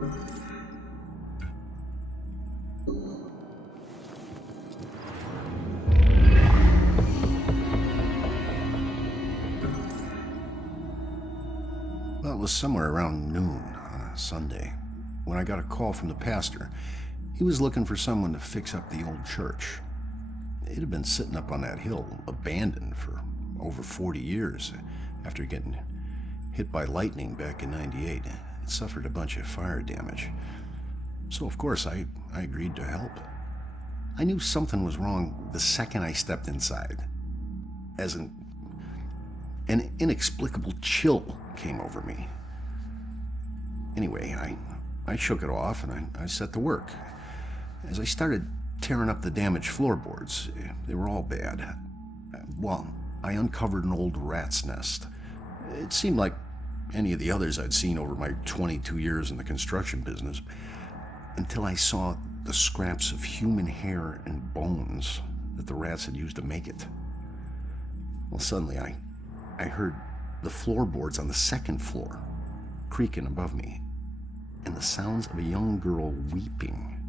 Well, it was somewhere around noon on a Sunday when I got a call from the pastor. He was looking for someone to fix up the old church. It had been sitting up on that hill, abandoned for over 40 years. After getting hit by lightning back in '98, it suffered a bunch of fire damage. So, of course, I agreed to help. I knew something was wrong the second I stepped inside. As an inexplicable chill came over me. Anyway, I shook it off and I set to work. As I started tearing up the damaged floorboards, they were all bad. Well, I uncovered an old rat's nest. It seemed like any of the others I'd seen over my 22 years in the construction business, until I saw the scraps of human hair and bones that the rats had used to make it. Well, suddenly I heard the floorboards on the second floor creaking above me, and the sounds of a young girl weeping.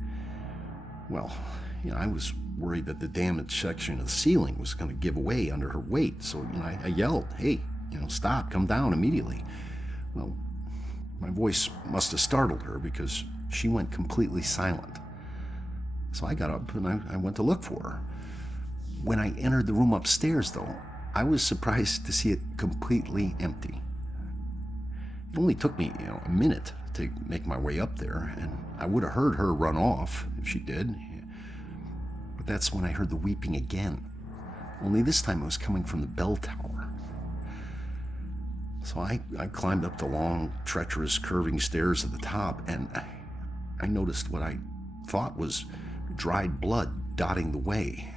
Well, I was worried that the damaged section of the ceiling was going to give way under her weight, so I yelled, "Hey, stop, come down immediately." Well, my voice must have startled her because she went completely silent. So I got up and I went to look for her. When I entered the room upstairs, though, I was surprised to see it completely empty. It only took me, a minute to make my way up there, and I would have heard her run off if she did. But that's when I heard the weeping again. Only this time it was coming from the bell tower. So I climbed up the long, treacherous, curving stairs at the top, and I noticed what I thought was dried blood dotting the way.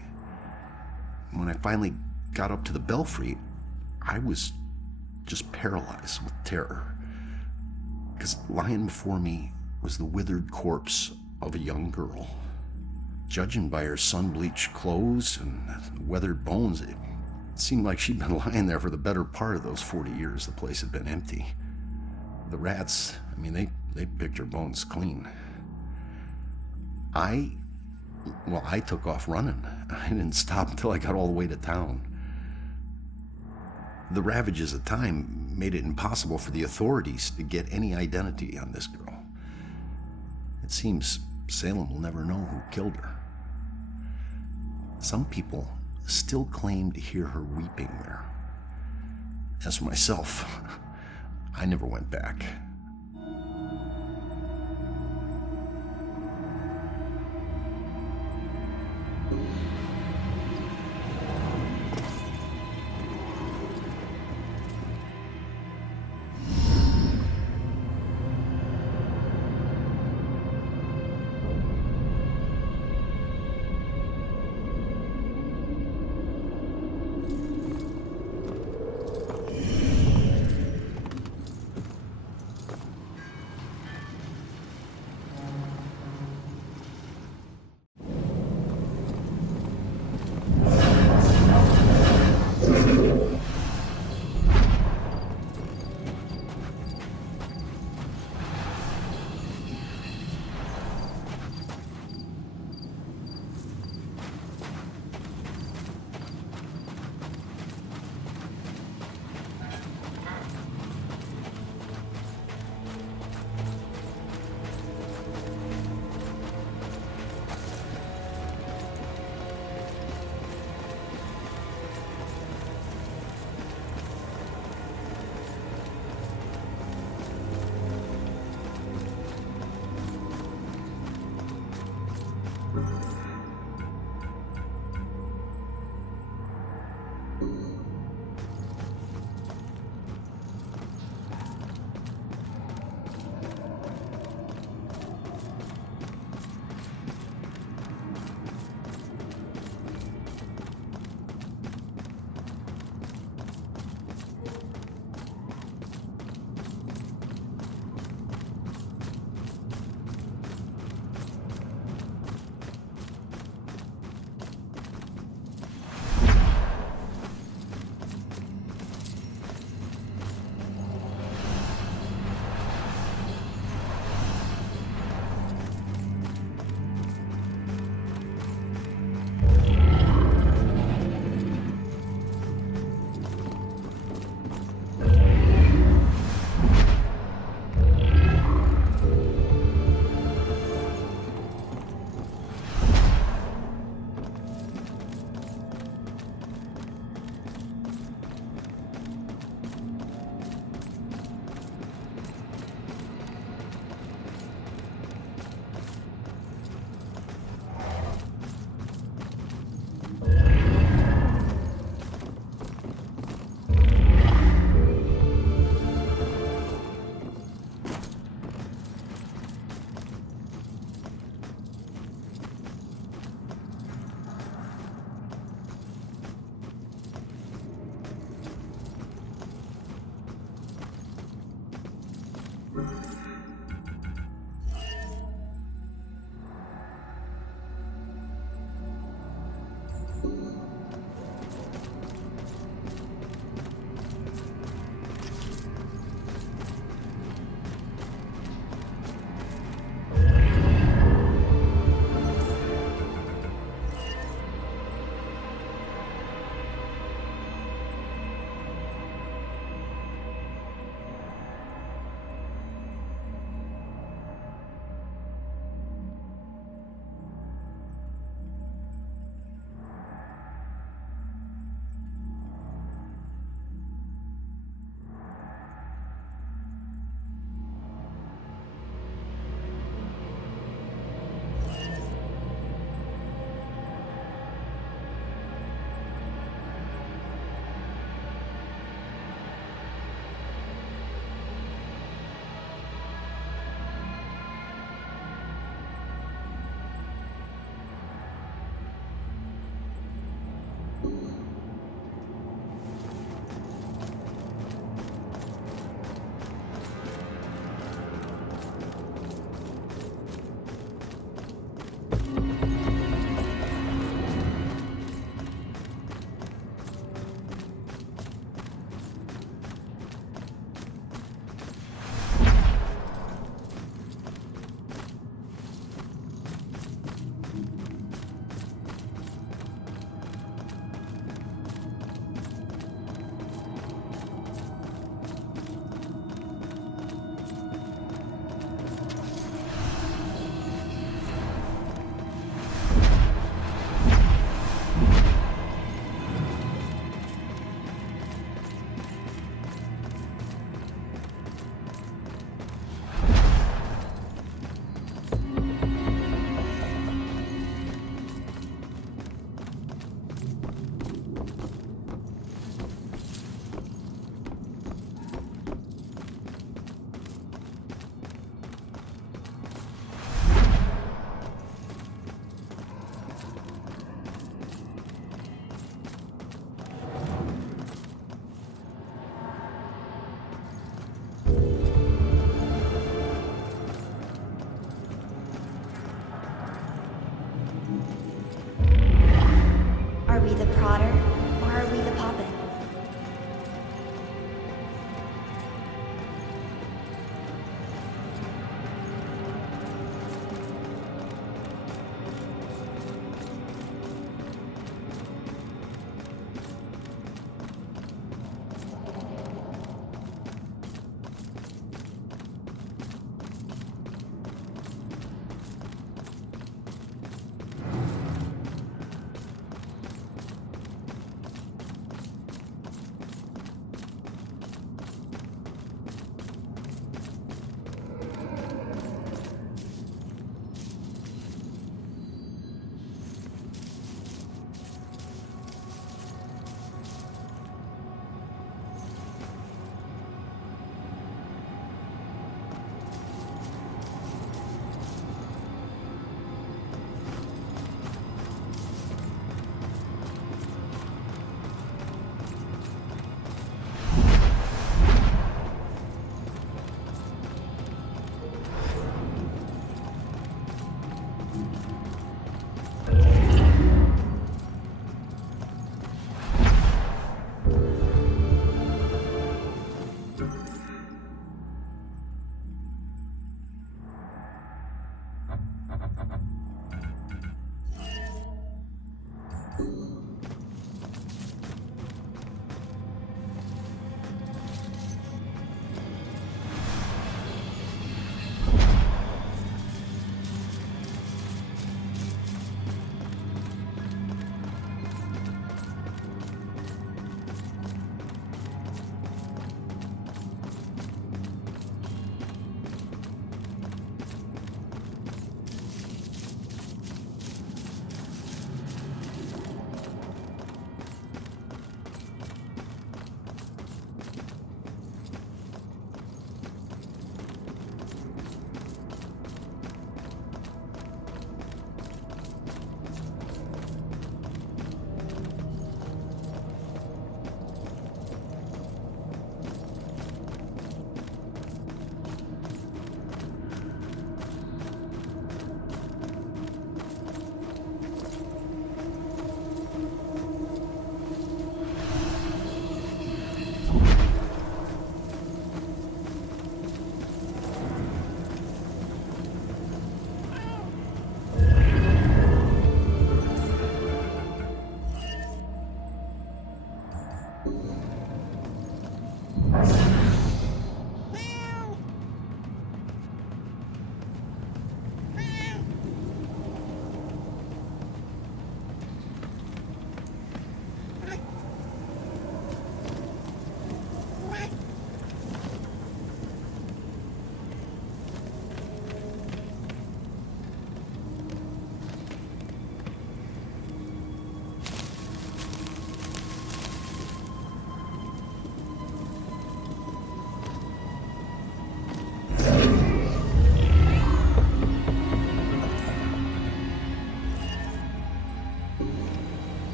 When I finally got up to the belfry, I was just paralyzed with terror, because lying before me was the withered corpse of a young girl. Judging by her sun-bleached clothes and weathered bones, it seemed like she'd been lying there for the better part of those 40 years the place had been empty. The rats, they picked her bones clean. I took off running. I didn't stop until I got all the way to town. The ravages of time made it impossible for the authorities to get any identity on this girl. It seems Salem will never know who killed her. Some people still claim to hear her weeping there. As for myself, I never went back.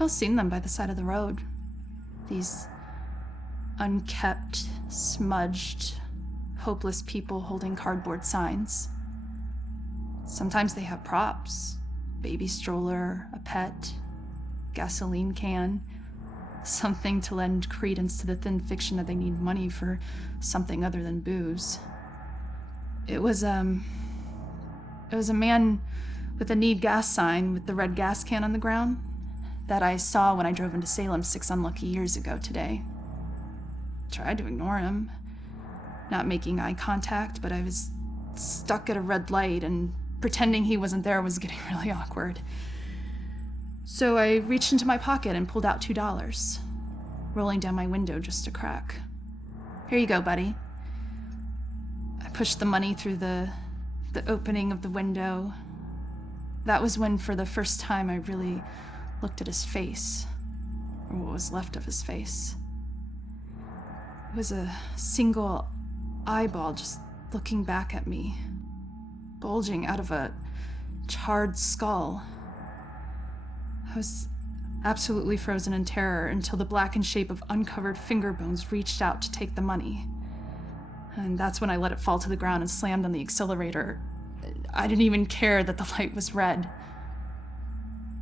I've seen them by the side of the road. These unkept, smudged, hopeless people holding cardboard signs. Sometimes they have props, baby stroller, a pet, gasoline can, something to lend credence to the thin fiction that they need money for something other than booze. It was a man with a need gas sign with the red gas can on the ground that I saw when I drove into Salem 6 unlucky years ago today. Tried to ignore him, not making eye contact, but I was stuck at a red light and pretending he wasn't there was getting really awkward. So I reached into my pocket and pulled out $2, rolling down my window just a crack. Here you go, buddy. I pushed the money through the opening of the window. That was when, for the first time, I really looked at his face, or what was left of his face. It was a single eyeball just looking back at me, bulging out of a charred skull. I was absolutely frozen in terror until the blackened shape of uncovered finger bones reached out to take the money. And that's when I let it fall to the ground and slammed on the accelerator. I didn't even care that the light was red.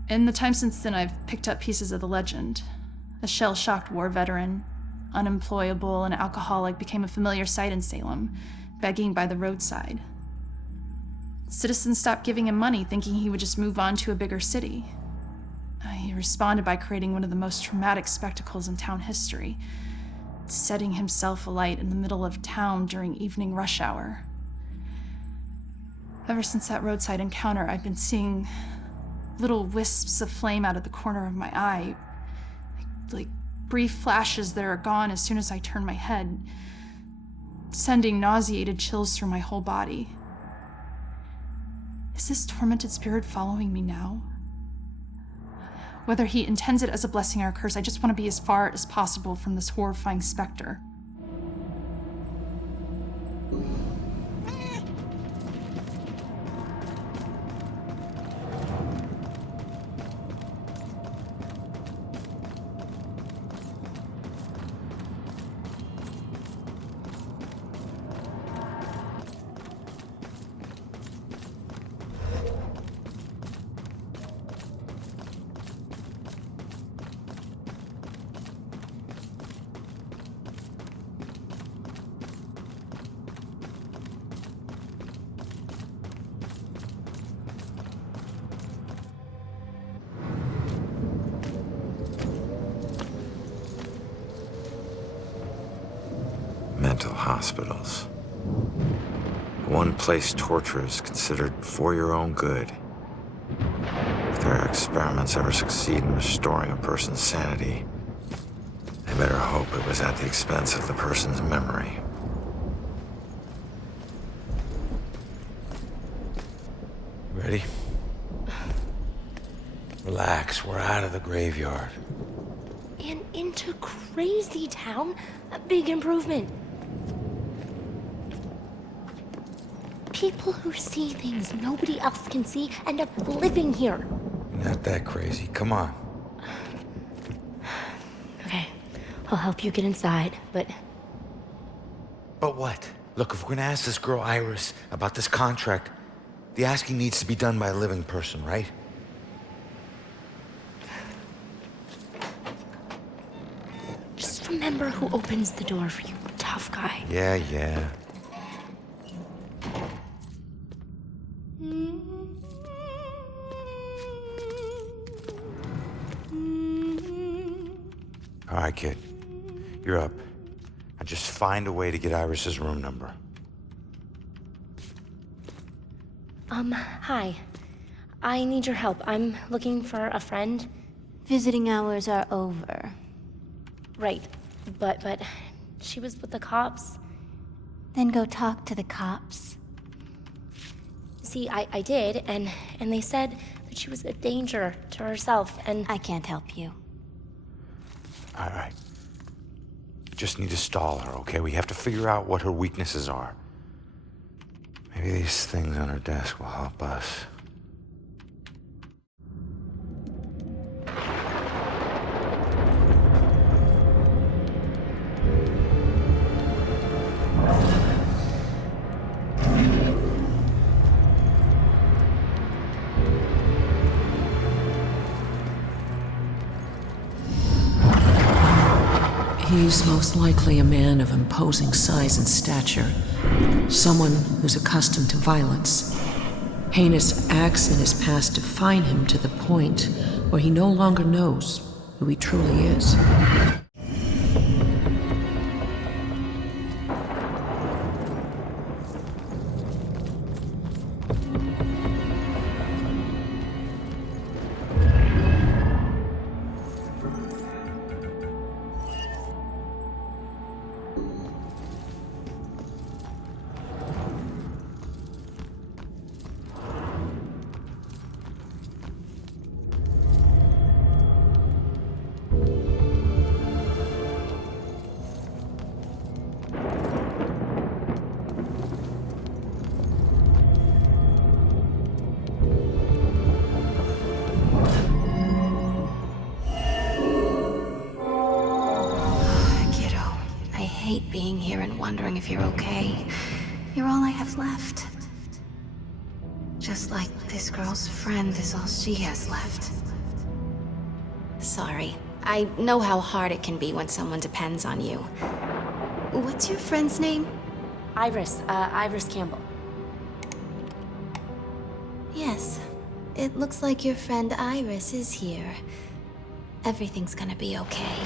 In the time since then, I've picked up pieces of the legend. A shell-shocked war veteran, unemployable and alcoholic, became a familiar sight in Salem, begging by the roadside. Citizens stopped giving him money, thinking he would just move on to a bigger city. He responded by creating one of the most traumatic spectacles in town history, setting himself alight in the middle of town during evening rush hour. Ever since that roadside encounter, I've been seeing little wisps of flame out of the corner of my eye, like brief flashes that are gone as soon as I turn my head, sending nauseated chills through my whole body. Is this tormented spirit following me now? Whether he intends it as a blessing or a curse, I just want to be as far as possible from this horrifying specter. Mental hospitals. One place torture is considered for your own good. If their experiments ever succeed in restoring a person's sanity, they better hope it was at the expense of the person's memory. Ready? Relax, we're out of the graveyard. And into Crazy Town? A big improvement. People who see things nobody else can see end up living here. Not that crazy, come on. Okay, I'll help you get inside, but... But what? Look, if we're gonna ask this girl Iris about this contract, the asking needs to be done by a living person, right? Just remember who opens the door for you, tough guy. Yeah. All right, kid. You're up. Now just find a way to get Iris's room number. Hi. I need your help. I'm looking for a friend. Visiting hours are over. Right. But she was with the cops. Then go talk to the cops. See, I did, and they said that she was a danger to herself, and... I can't help you. All right. Just need to stall her, okay? We have to figure out what her weaknesses are. Maybe these things on her desk will help us. He's most likely a man of imposing size and stature. Someone who's accustomed to violence. Heinous acts in his past define him to the point where he no longer knows who he truly is. Being here and wondering if you're okay. You're all I have left. Just like this girl's friend is all she has left. Sorry. I know how hard it can be when someone depends on you. What's your friend's name? Iris Campbell. Yes. It looks like your friend Iris is here. Everything's gonna be okay.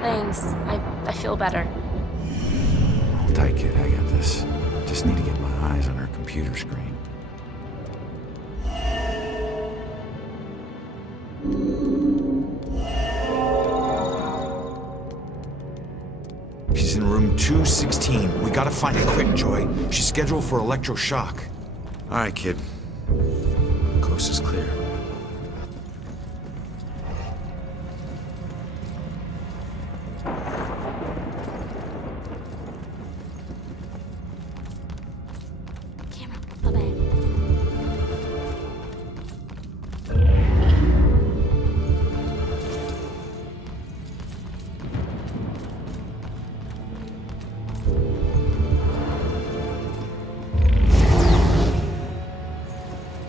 Thanks. I feel better. Hold tight, kid. I got this. Just need to get my eyes on her computer screen. She's in room 216. We gotta find her quick, Joy. She's scheduled for electroshock. All right, kid. Coast is clear.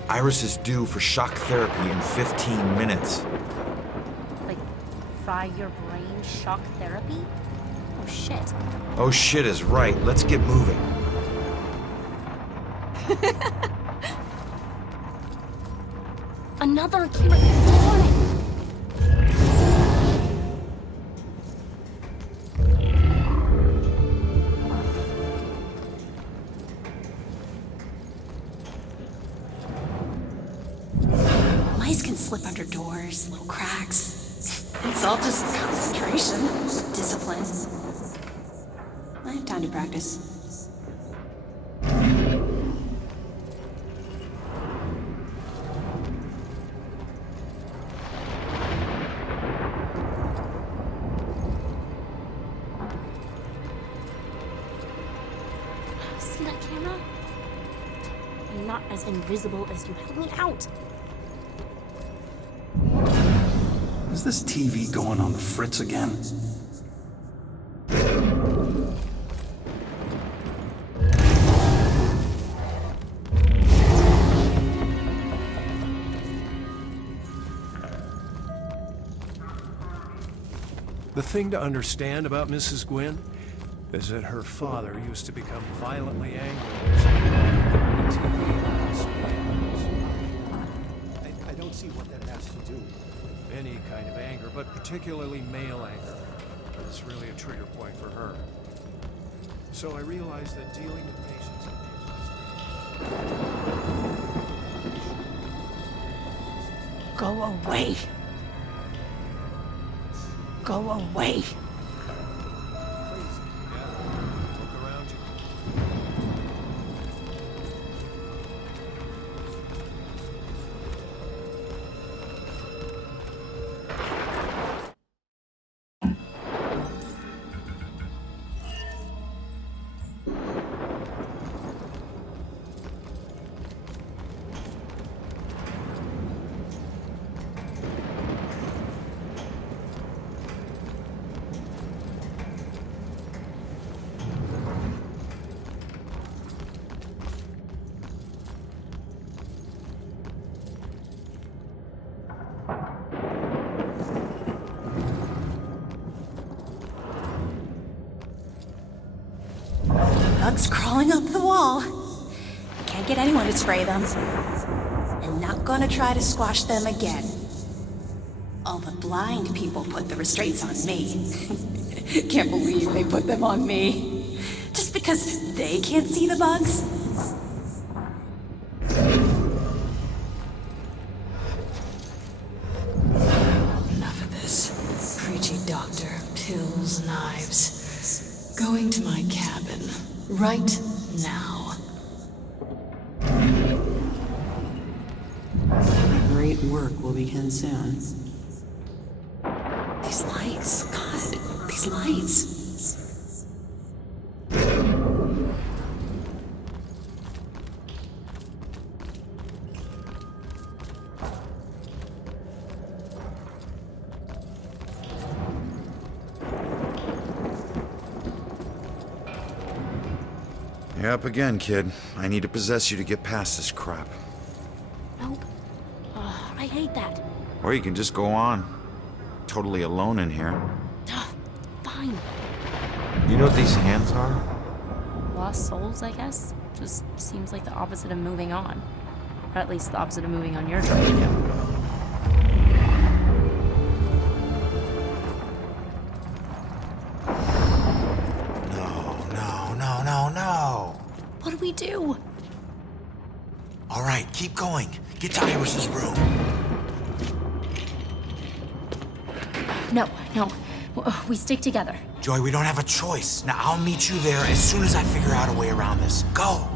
Iris is due for shock therapy in 15 minutes. Like, fry your brain shock therapy? Oh, shit. Oh, shit is right. Let's get moving. Another warning. Eyes can slip under doors, little cracks. It's all just concentration, discipline. I have time to practice. See that camera? I'm not as invisible as you held me out. Is this TV going on the fritz again? The thing to understand about Mrs. Gwynn is that her father used to become violently angry. I don't see what that has to do with Any kind of anger, but particularly male anger. It's really a trigger point for her. So I realized that dealing with patients... Go away. Go away. Look around you. Bugs crawling up the wall. Can't get anyone to spray them. And not gonna try to squash them again. All the blind people put the restraints on me. Can't believe they put them on me. Just because they can't see the bugs? Enough of this. Preachy doctor, pills, knives. Going to my cabin. Right now. Great work will begin soon. These lights, God, these lights. You're up again, kid. I need to possess you to get past this crap. Nope. I hate that. Or you can just go on. Totally alone in here. Fine. You know what these hands are? Lost souls, I guess? Just seems like the opposite of moving on. Or at least the opposite of moving on you're trying to do. No. What do we do? All right, keep going. Get to Iris's room. No. We stick together. Joy, we don't have a choice. Now, I'll meet you there as soon as I figure out a way around this. Go!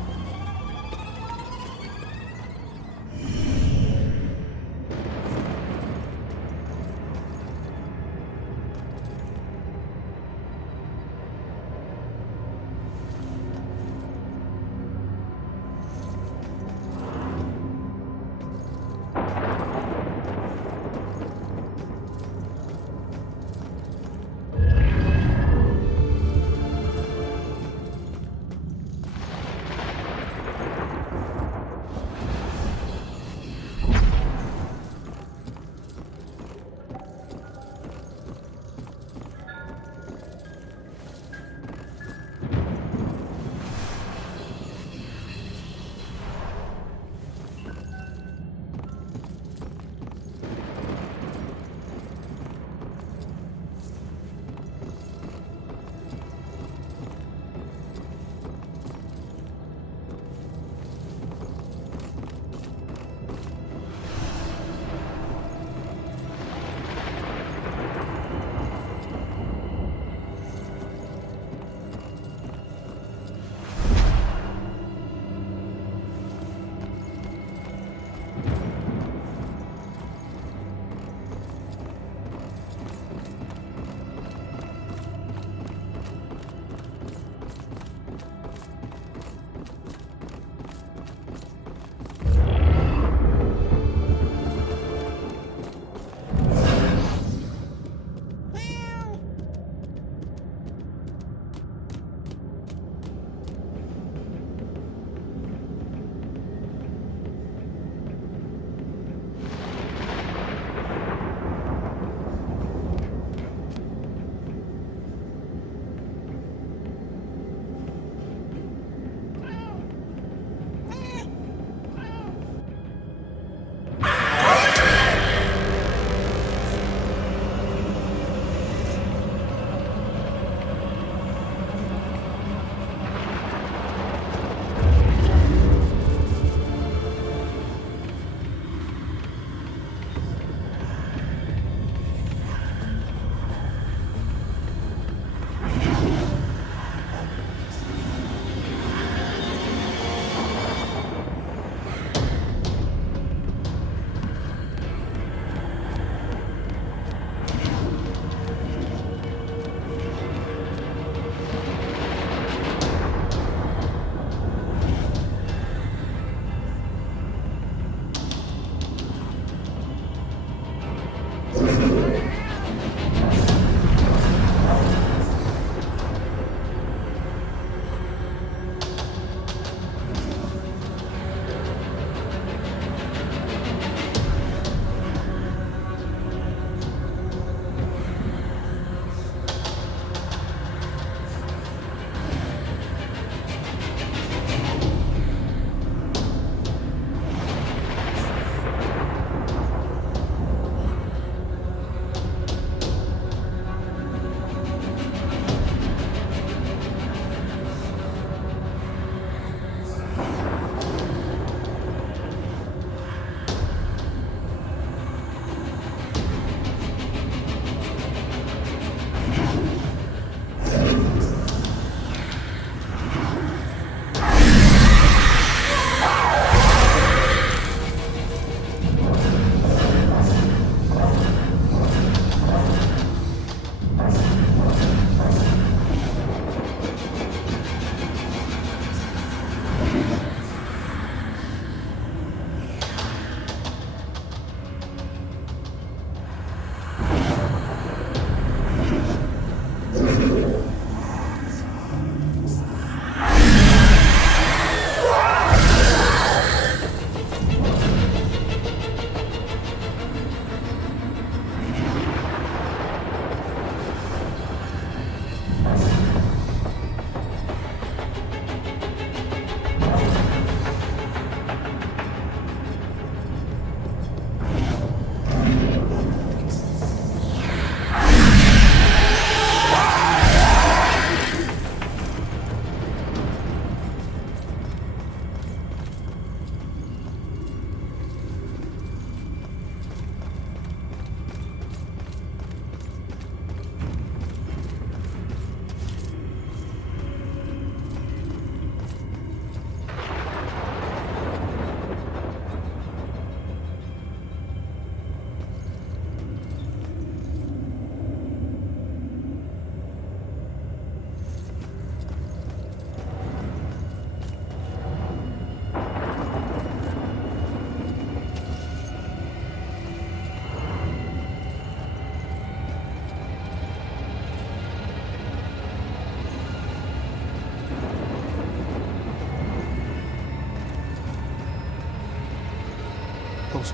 Those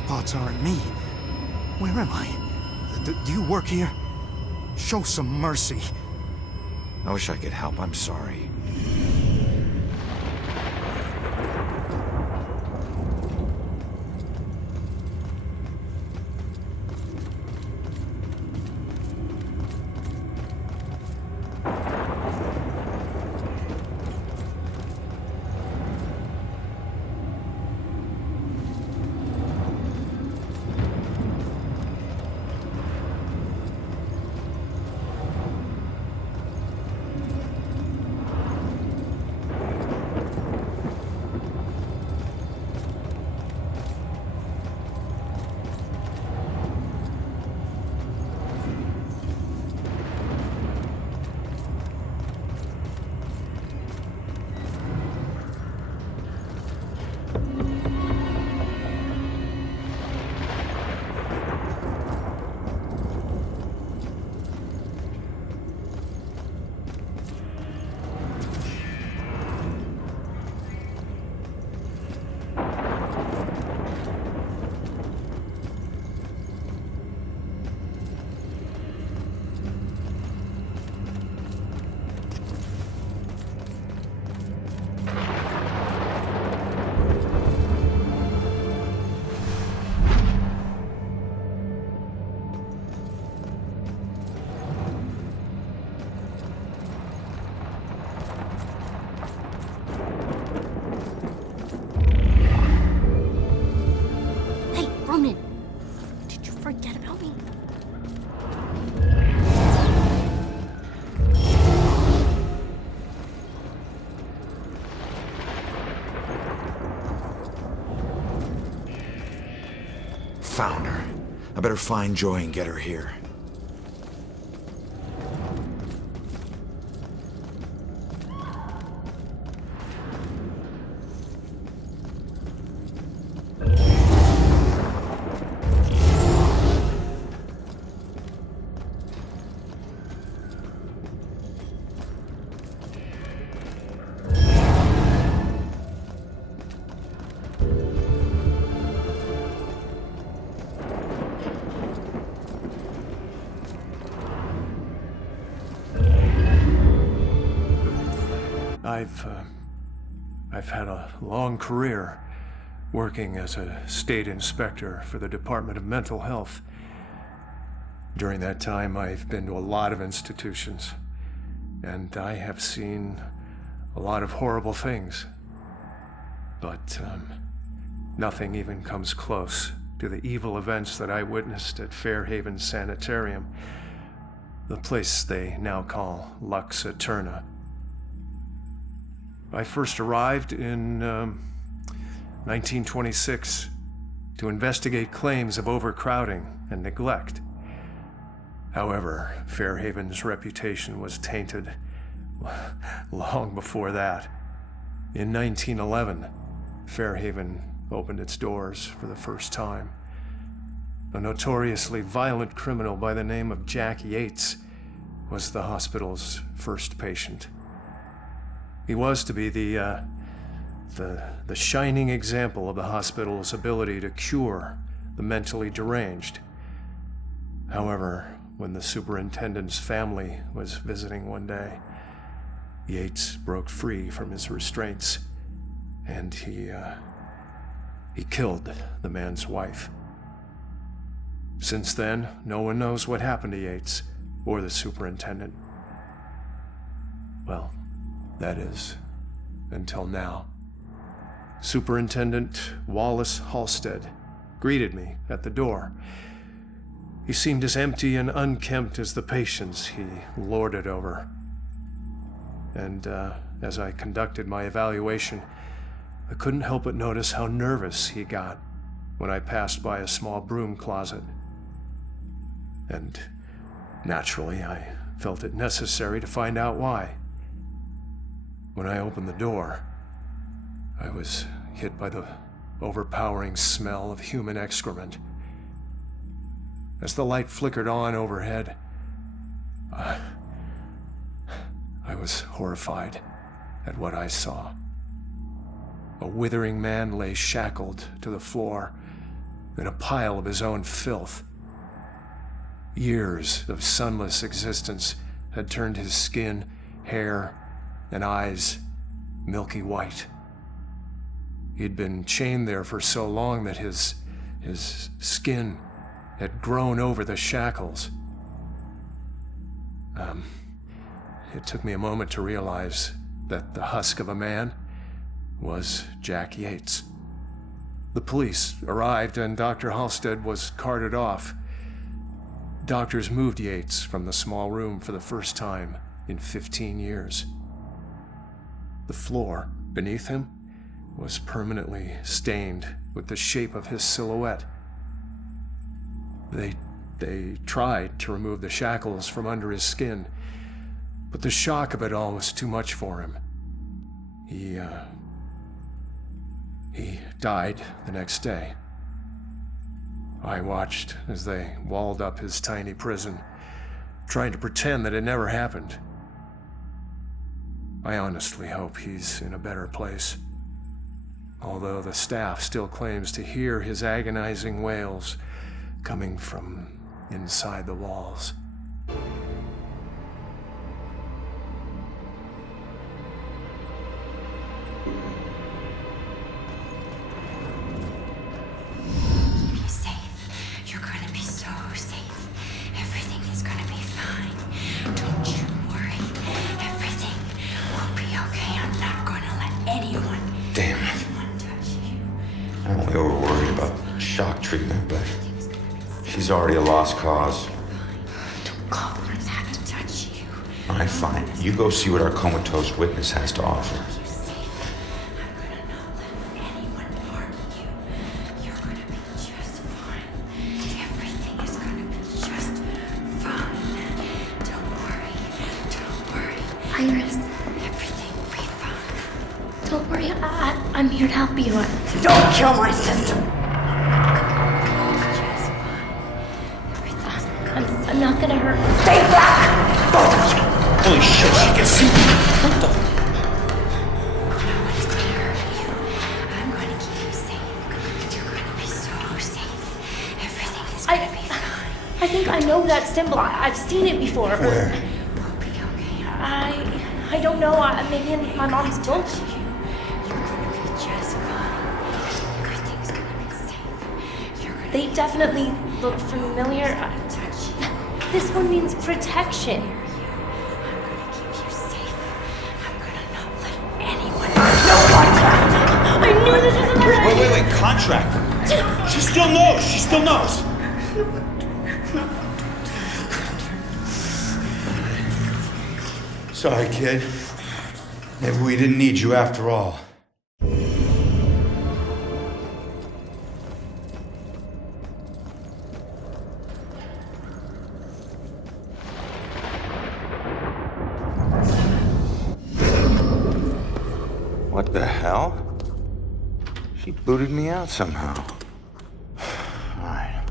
parts aren't me. Where am I? Do you work here? Show some mercy. I wish I could help. I'm sorry. Did you forget about me? Found her. I better find Joy and get her here. I've had a long career working as a state inspector for the Department of Mental Health. During that time, I've been to a lot of institutions, and I have seen a lot of horrible things. But nothing even comes close to the evil events that I witnessed at Fairhaven Sanitarium, the place they now call Lux Eterna. I first arrived in 1926 to investigate claims of overcrowding and neglect. However, Fairhaven's reputation was tainted long before that. In 1911, Fairhaven opened its doors for the first time. A notoriously violent criminal by the name of Jack Yates was the hospital's first patient. He was to be the shining example of the hospital's ability to cure the mentally deranged. However, when the superintendent's family was visiting one day, Yates broke free from his restraints, and he killed the man's wife. Since then, no one knows what happened to Yates or the superintendent. Well, that is, until now. Superintendent Wallace Halstead greeted me at the door. He seemed as empty and unkempt as the patients he lorded over. And as I conducted my evaluation, I couldn't help but notice how nervous he got when I passed by a small broom closet. And naturally, I felt it necessary to find out why. When I opened the door, I was hit by the overpowering smell of human excrement. As the light flickered on overhead, I was horrified at what I saw. a withering man lay shackled to the floor in a pile of his own filth. Years of sunless existence had turned his skin, hair, and eyes milky white. He'd been chained there for so long that his skin had grown over the shackles. It took me a moment to realize that the husk of a man was Jack Yates. The police arrived and Dr. Halstead was carted off. Doctors moved Yates from the small room for the first time in 15 years. The floor beneath him was permanently stained with the shape of his silhouette. They tried to remove the shackles from under his skin, but the shock of it all was too much for him. He died the next day. I watched as they walled up his tiny prison, trying to pretend that it never happened. I honestly hope he's in a better place, although the staff still claims to hear his agonizing wails coming from inside the walls. Be safe. You're gonna be so safe. Everything is gonna be fine. Don't you worry. Everything will be okay. I'm not gonna let anyone touch you. I'm only over worried about shock treatment, but she's already a lost cause. Don't call her that to touch you. All right, fine. You go see what our comatose witness has to offer. You're safe. I'm gonna not let anyone harm you. You're gonna be just fine. Everything is gonna be just fine. Don't worry. Don't worry. Iris, Everything will be fine. don't worry. I'm here to help you. Don't kill my sister! Just fine. I'm not gonna hurt. Stay back! Both of you! Holy shit, she can see me! What the? No one's gonna hurt you. I'm gonna keep you safe. You're gonna be so safe. Everything is gonna be fine. I think I know that symbol. I've seen it before. Where? We'll be okay. I don't know. Maybe in my mom's book. You're gonna be just fine. Everything's gonna be safe. You're gonna They definitely look familiar. touch you. This one means protection. I'm gonna keep you safe. I'm gonna not let anyone. I knew this was a lie. Wait, contract. She still knows, she still knows. Sorry, kid. Maybe we didn't need you after all. What the hell? She booted me out somehow. Alright.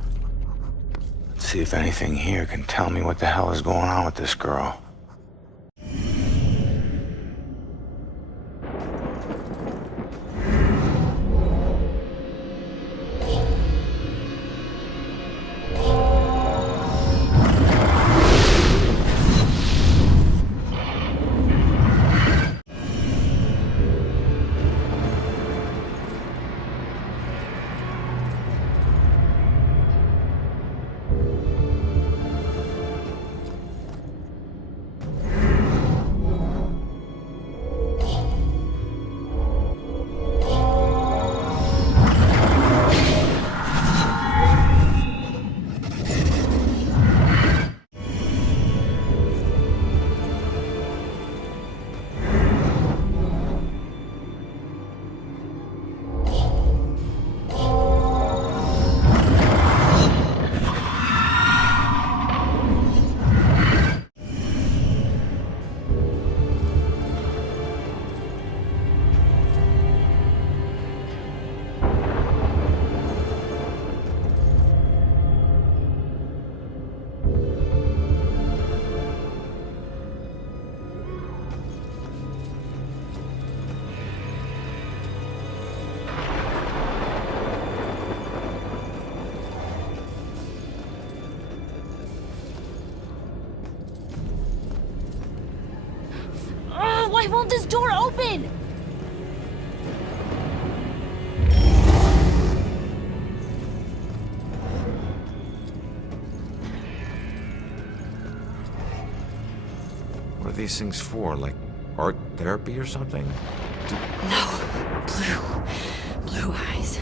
Let's see if anything here can tell me what the hell is going on with this girl. won't this door open? What are these things for? Like art therapy or something? No. Blue eyes.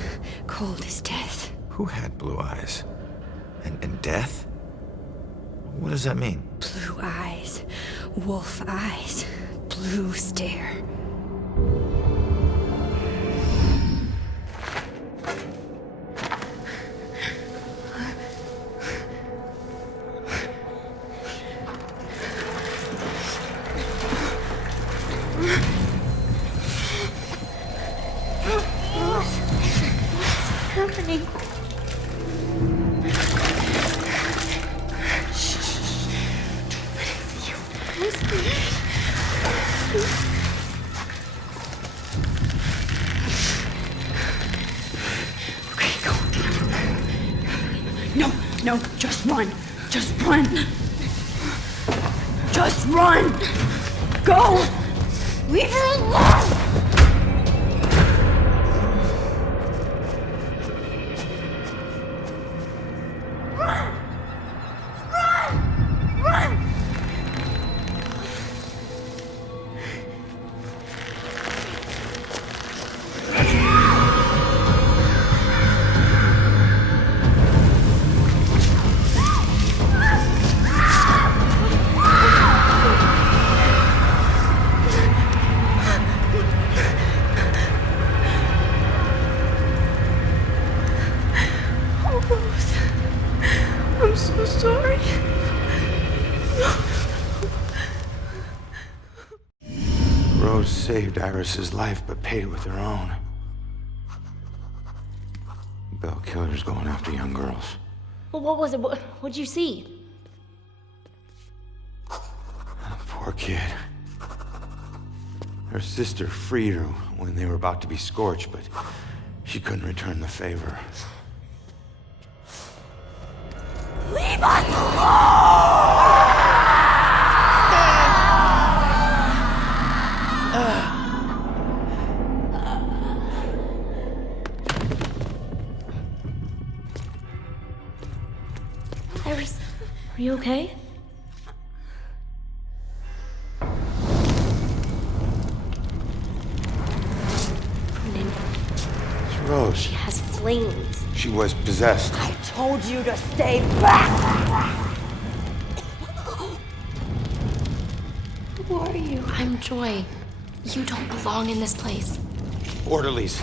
Cold as death. Who had blue eyes? And death? What does that mean? Blue eyes. Wolf eyes. Blue stare. Happening. Okay, go. No, just run. Just run. Just run. Go. Leave her alone. I'm so sorry. Rose saved Iris's life, but paid it with her own. Bell killers going after young girls. Well, what was it? What'd you see? Poor kid. Her sister freed her when they were about to be scorched, but she couldn't return the favor. Leave us alone! Iris, are you okay? Brendan, It's Rose. she has flames. She was possessed. I told you to stay back! Who are you? I'm Joy. You don't belong in this place. Orderlies.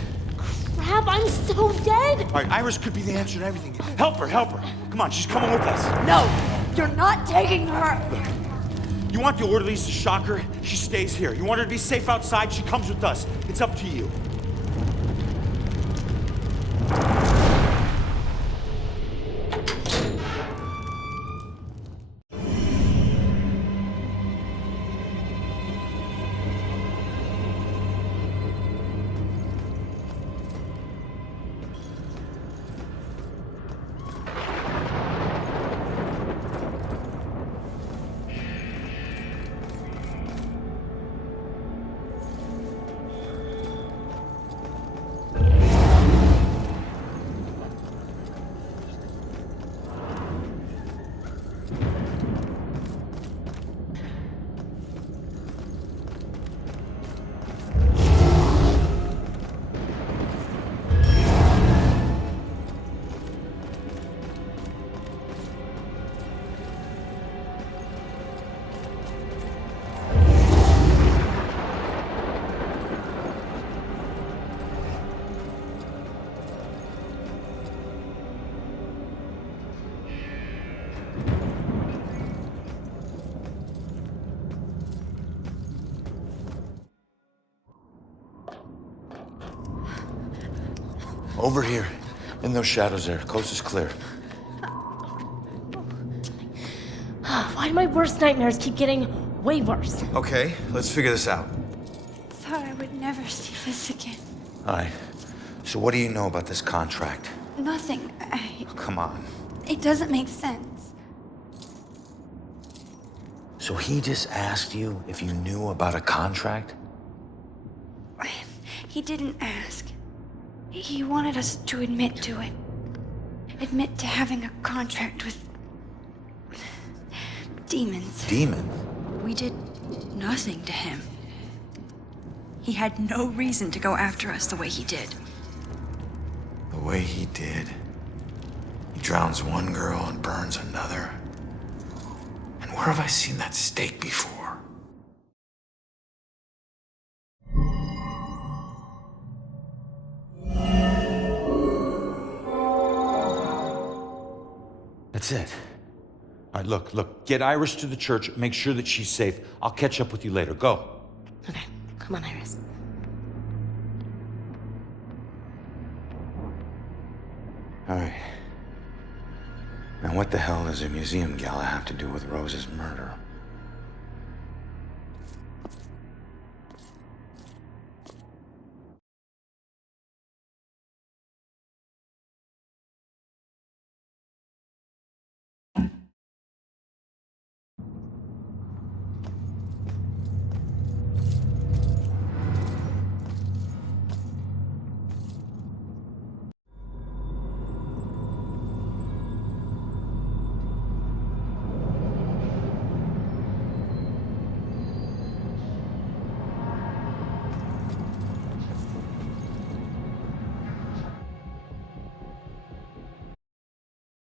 Crap, I'm so dead! All right, Iris could be the answer to everything. Help her, help her. Come on, she's coming with us. No! You're not taking her! You want the orderlies to shock her? She stays here. You want her to be safe outside? She comes with us. It's up to you. Over here. In those shadows there. Coast is clear. Why do my worst nightmares keep getting way worse? Okay, let's figure this out. Thought I would never see this again. All right. So what do you know about this contract? Nothing. Come on. It doesn't make sense. So he just asked you if you knew about a contract? He didn't ask. He wanted us to admit to it. Admit to having a contract with demons. Demon? We did nothing to him. He had no reason to go after us the way he did. The way he did. He drowns one girl and burns another. And where have I seen that stake before? That's it. All right, look, get Iris to the church, make sure that she's safe. I'll catch up with you later. Go. Okay, come on, Iris. All right. Now what the hell does a museum gala have to do with Rose's murder?